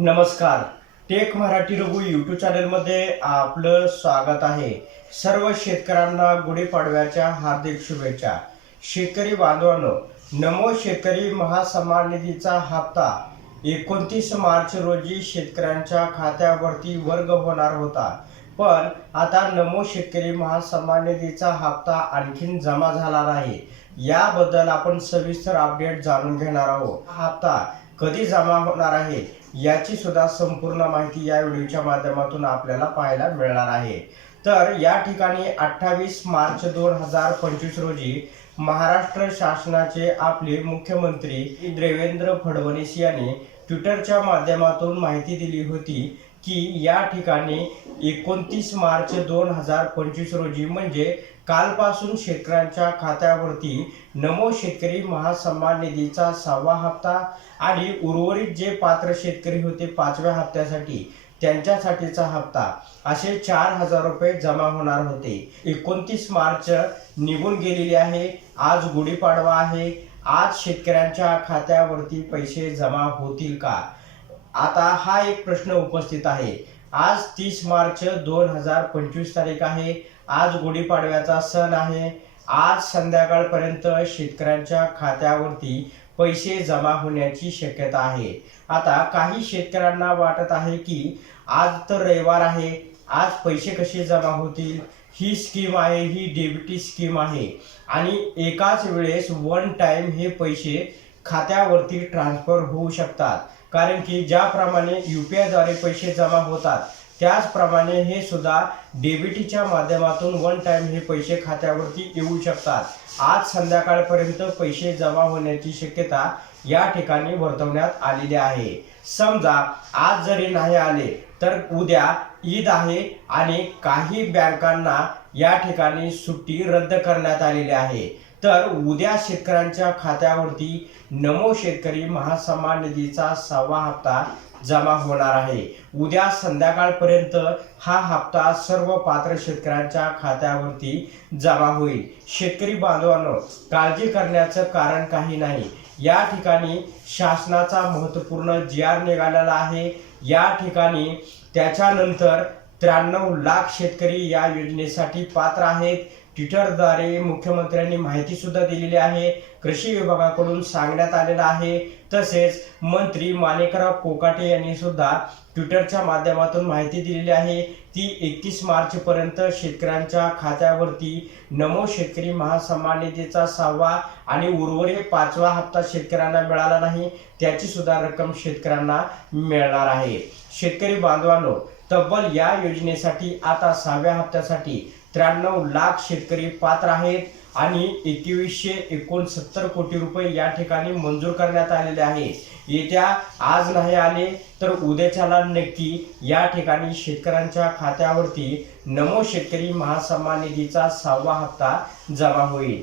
नमस्कार. Take Marathi Raghu YouTube चॅनलमध्ये आपलं स्वागत आहे. सर्व शेतकऱ्यांना गुढीपाडव्याच्या हार्दिक शुभेच्छा. शेतकरी बांधवांनो नमो शेतकरी महासन्मान निधीचा हप्ता. एकोणतीस मार्च रोजी शेतकऱ्यांच्या खात्यावरती वर्ग होणार होता. पण आता नमो शेतकरी महासन्मान निधीचा हप्ता आणखीन जमा झाला आहे याबद्दल आपण सविस्तर अपडेट जाणून घेणार आहोत. हप्ता कधी जमा होणार आहे याची सुद्धा संपूर्ण माहिती या व्हिडिओच्या माध्यमातून आपल्याला पाहायला मिळणार आहे. तर या ठिकाणी अठ्ठावीस मार्च दोन हजार पंचवीस रोजी महाराष्ट्र शासनाचे आपले मुख्यमंत्री देवेंद्र फडणवीस यांनी ट्विटरच्या माध्यमातून माहिती दिली होती. की या ठिकाणी एकोणतीस मार्च दोन हजार पंचवीस रोजी म्हणजे कालपासून शेतकऱ्यांच्या खात्यावरती नमो शेतकरी महासन्मान निधीचा सहावा हप्ता आणि उर्वरित जे पात्र शेतकरी होते पाचव्या हप्त्यासाठी त्यांच्यासाठीचा हप्ता असे चार हजार रुपये जमा होणार होते. एकोणतीस मार्च निघून गेलेली आहे आज गुढीपाडवा आहे. आज शेतकऱ्यांच्या खात्यावरती पैसे जमा होतील का? आता हा एक प्रश्न उपस्थित आहे. आज तीस मार्च दोन हजार पंचवीस तारीख आहे. आज गुढीपाडव्याचा सण आहे. आज संध्याकाळपर्यंत शेतकऱ्यांच्या खात्यावरती पैसे जमा होण्याची शक्यता आहे. आता काही शेतकऱ्यांना वाटत आहे की आज तर रविवार आहे. आज पैसे कसे जमा होतील? ही स्कीम आहे ही डेबिटी स्कीम आहे. आणि एकाच वेळेस वन टाइम हे पैसे खात्यावरती ट्रान्सफर होऊ शकतात. कारण की ज्याप्रमाणे यू पी आयद्वारे पैसे जमा होतात त्याचप्रमाणे हे सुद्धा डेबिटीच्या माध्यमातून वन टाइम हे पैसे खात्यावरती येऊ शकतात. आज संध्याकाळपर्यंत पैसे जमा होण्याची शक्यता या ठिकाणी वर्तवण्यात आलेली आहे. समजा आज जरी नाही आले तर उद्या ईद आहे आणि काही बँकांना या ठिकाणी सुट्टी रद्द करण्यात आलेली आहे. तर उद्या शेतकऱ्यांच्या खात्यावरती नमो शेतकरी महासन्मान निधीचा सहावा हप्ता जमा होणार आहे. उद्या संध्याकाळपर्यंत हा हप्ता सर्व पात्र शेतकऱ्यांच्या खात्यावरती जमा होईल. शेतकरी बांधवांनो काळजी करण्याचं कारण काही नाही. या ठिकाणी शासनाचा महत्त्वपूर्ण जी आर निघालेला आहे. या ठिकाणी त्याच्यानंतर त्र्याण्णव लाख शेतकरी या योजनेसाठी पात्र आहेत. ट्विटरद्वारे मुख्यमंत्र्यांनी माहिती सुद्धा दिलेली आहे. कृषी विभागाकडून सांगण्यात आलेलं आहे. तसेच मंत्री माणिकराव कोकाटे यांनी सुद्धा ट्विटरच्या माध्यमातून माहिती दिलेली आहे. ती एकतीस मार्च पर्यंत शेतकऱ्यांच्या खात्यावरती नमो शेतकरी महासन्मान निधीचा सहावा आणि उर्वरित पाचवा हप्ता शेतकऱ्यांना मिळाला नाही त्याची सुद्धा रक्कम शेतकऱ्यांना मिळणार आहे. शेतकरी बांधवांनो तब्बल या योजनेसाठी आता सहाव्या हप्त्यासाठी त्र्याण्णव लाख शेतकरी पात्र आहेत आणि एकवीसशे एकोणसत्तर कोटी रुपये या ठिकाणी मंजूर करण्यात आलेले आहे. येत्या आज नाही आले तर उद्याच्याला नक्की या ठिकाणी शेतकऱ्यांच्या खात्यावरती नमो शेतकरी महासन्मान निधीचा सहावा हप्ता जमा होईल.